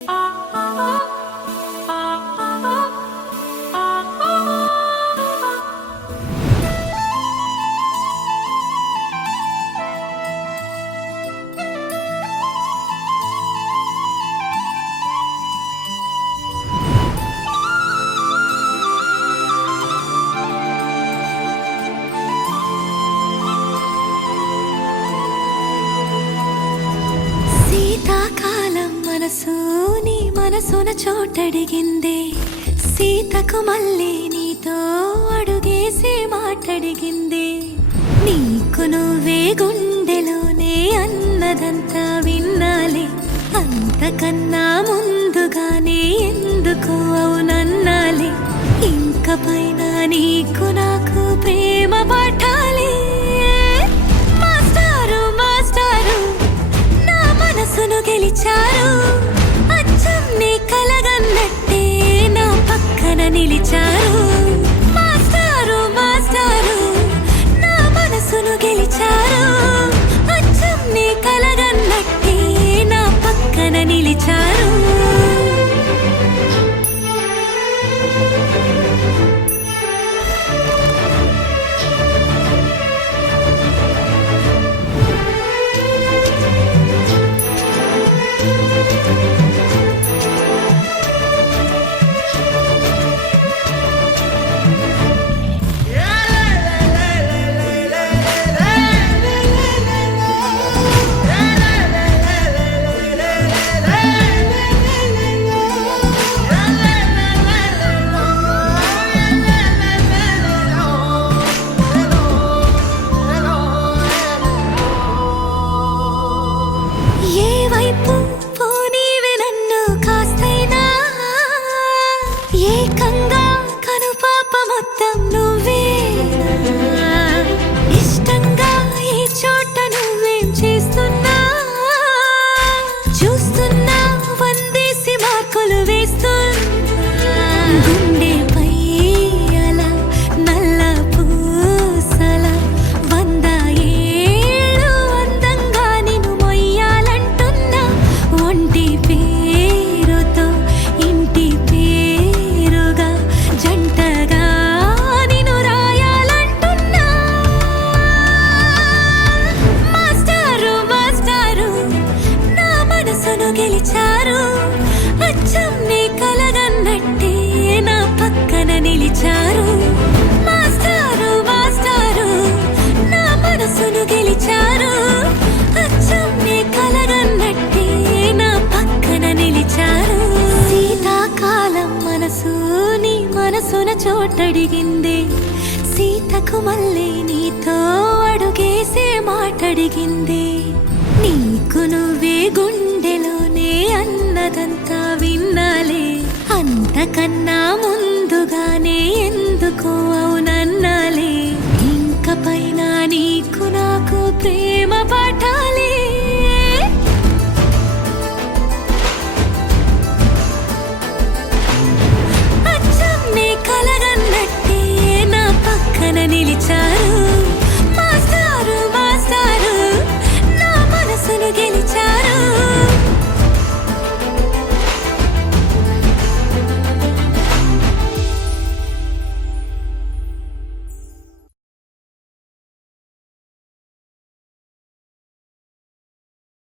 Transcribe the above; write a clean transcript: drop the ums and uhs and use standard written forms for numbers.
శీతాకాలం మనసు నీ మనసున చోటడిగిందే, సీతకు మళ్ళీ నీతో అడుగేసి మాటడిగిందే. నీకు నువ్వే గుండెలోనే అన్నదంతా విన్నాలే, అంతకన్నా ముందుగానే ఎందుకు అవునన్నాలే. ఇంక పైన నీకు నాకు ప్రేమ పాఠాలే. మాస్టారు మాస్టారు నా మనసును గెలిచారు, అచ్చం నీ కలగన్నట్టే నా పక్కన నిలిచారు. మాస్టారు మాస్టారు నా మనసును గెలిచారు, అచ్చం నీ కలగన్నట్టే నా పక్కన నిలిచారు. ఏకంగా కనుపాప మొత్తం నువ్వేనా, ఇష్టంగా ఈ చోట నువ్వేం చేస్తున్నా, చూస్తున్నా వందేసి మార్కులు వేస్తున్నా. గుండెపై అలా నల్ల పూసల 100 ఏళ్ళు అందంగా నిన్ను మొయ్యాలంటున్నా. ఒంటి పేరుతో ఇంటి పేరుగా జంటగా నిన్ను రాయాలంటున్నా. మాస్టారు మాస్టారు నా మనసును గెలిచారు, అచ్చం నీ కలగన్నట్టే నా పక్కన నిలిచారు. మాస్టారు మాస్టారు నా మనసును గెలిచారు, అచ్చం నీ కలగన్నట్టే నా పక్కన నిలిచారు. శీతాకాలం మనసు నీ మనసున చోటడిగిందే, సీతకు మళ్ళీ నీతో అడుగేసే మాటడిగిందే. నీకు నువ్వే గుండెలోనే అన్నదంతా విన్నాలే, అంతకన్నా ముందుగానే ఎందుకు అవునన్నాలే. ఇంక పైన నీకు